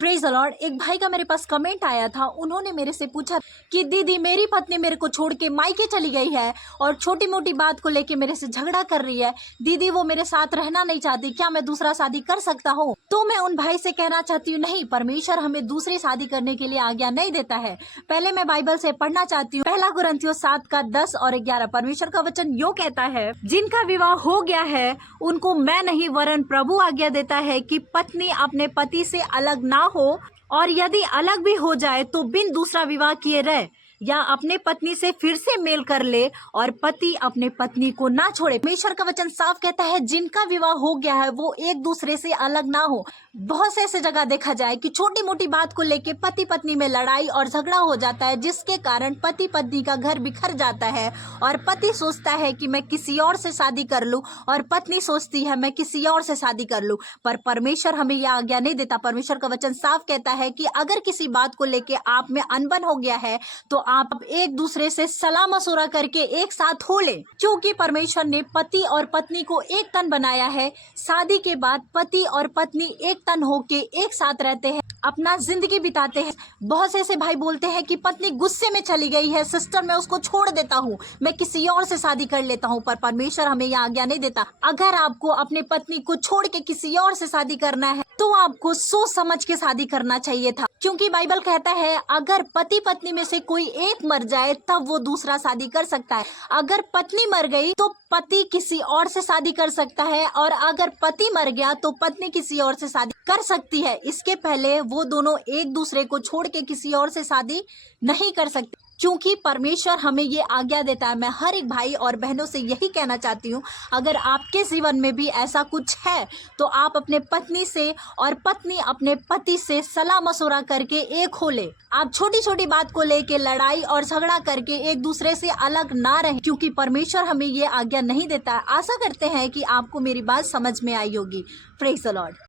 Praise the Lord. एक भाई का मेरे पास कमेंट आया था। उन्होंने मेरे से पूछा कि दीदी, मेरी पत्नी मेरे को छोड़ के मायके चली गई है और छोटी मोटी बात को लेके मेरे से झगड़ा कर रही है। दीदी, वो मेरे साथ रहना नहीं चाहती, क्या मैं दूसरा शादी कर सकता हूँ? तो मैं उन भाई से कहना चाहती हूँ, नहीं, परमेश्वर हमें दूसरी शादी करने के लिए आज्ञा नहीं देता है। पहले मैं बाइबल से पढ़ना चाहती हूँ, 1 कुरिन्थियों 7 का 10 और 11। परमेश्वर का वचन यो कहता है, जिनका विवाह हो गया है उनको मैं नहीं वरन प्रभु आज्ञा देता है कि पत्नी अपने पति से अलग ना हो, और यदि अलग भी हो जाए तो बिन दूसरा विवाह किए रहे, या अपने पत्नी से फिर से मेल कर ले, और पति अपने पत्नी को ना छोड़े। परमेश्वर का वचन साफ कहता है, जिनका विवाह हो गया है वो एक दूसरे से अलग ना हो। बहुत से ऐसे जगह देखा जाए कि छोटी मोटी बात को लेके पति पत्नी में लड़ाई और झगड़ा हो जाता है, जिसके कारण पति पत्नी का घर बिखर जाता है और पति सोचता है कि मैं किसी और से शादी कर लूं, और पत्नी सोचती है मैं किसी और से शादी कर लूं। पर परमेश्वर हमें यह आज्ञा नहीं देता। परमेश्वर का वचन साफ कहता है कि अगर किसी बात को लेके आप में अनबन हो गया है तो आप एक दूसरे से सलाह मशवरा करके एक साथ हो ले, क्योंकि परमेश्वर ने पति और पत्नी को एक तन बनाया है। शादी के बाद पति और पत्नी एक तन होके एक साथ रहते हैं, अपना जिंदगी बिताते हैं। बहुत से ऐसे भाई बोलते हैं कि पत्नी गुस्से में चली गई है, सिस्टर मैं उसको छोड़ देता हूँ, मैं किसी और से शादी कर लेता हूँ। पर परमेश्वर हमें यह आज्ञा नहीं देता। अगर आपको अपने पत्नी को छोड़ के किसी और से शादी करना है तो आपको सोच समझ के शादी करना चाहिए था, क्योंकि बाइबल कहता है अगर पति पत्नी में से कोई एक मर जाए तब वो दूसरा शादी कर सकता है। अगर पत्नी मर गई तो पति किसी और से शादी कर सकता है, और अगर पति मर गया तो पत्नी किसी और से शादी कर सकती है। इसके पहले वो दोनों एक दूसरे को छोड़ के किसी और से शादी नहीं कर सकते, क्योंकि परमेश्वर हमें ये आज्ञा देता है। मैं हर एक भाई और बहनों से यही कहना चाहती हूँ, अगर आपके जीवन में भी ऐसा कुछ है तो आप अपने पत्नी से और पत्नी अपने पति से सलाह मशवरा करके एक हो ले। आप छोटी छोटी बात को लेके लड़ाई और झगड़ा करके एक दूसरे से अलग ना रहें, क्योंकि परमेश्वर हमें ये आज्ञा नहीं देता है। आशा करते हैं कि आपको मेरी बात समझ में आई होगी। Praise the Lord.